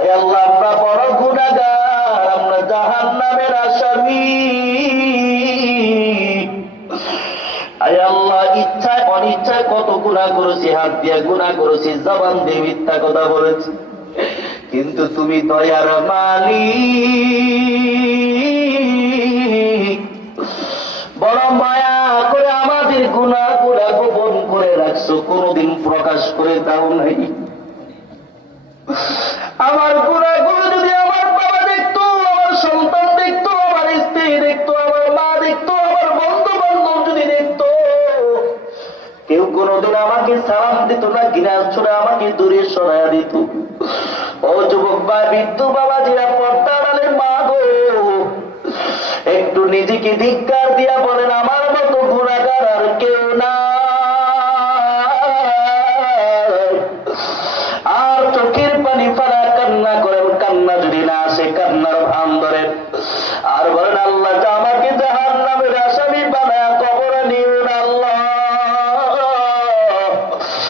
আয় আল্লাহ, আমরা বড় গুনাহগার, আমরা জাহান্নামের আসামি। আয় আল্লাহ, ইচ্ছায় অনিচ্ছায় কত গুনাহ করেছি, হাত দিয়ে গুনাহ করেছি, জবান দিয়ে মিথ্যা কথা বলেছি, কিন্তু তুমি দয়ার মালিক, বড় মায়া করে আমাদের গুনাহগুলো গোপন করে রাখছো, কোনদিন প্রকাশ করে দাও নাই। আমার গুনাহগুলো যদি আমার বাবা দেখতো, আমার সন্তান দেখতো, আমার স্ত্রী দেখতো, আমার মা দেখতো, আমার বন্ধু বান্ধব যদি দেখতো, কেউ কোনদিন আমাকে সালাম দিত না, গিলাস ছুড়ে আমাকে দূরে সরাইয়া দিত। ও যুবক বা বৃদ্ধ বাবা যারা পর্দা আড়ালের মা গো, একটু নিজেকে ধিক্কার দিয়া বলেন, আমার মতো গুনাহগার আর কেউ না। আর চোখের পানি ফেলা কান্না করেন, কান্না যদি না আসে কান্নার ভান ধরেন, আর বলেন আল্লাহ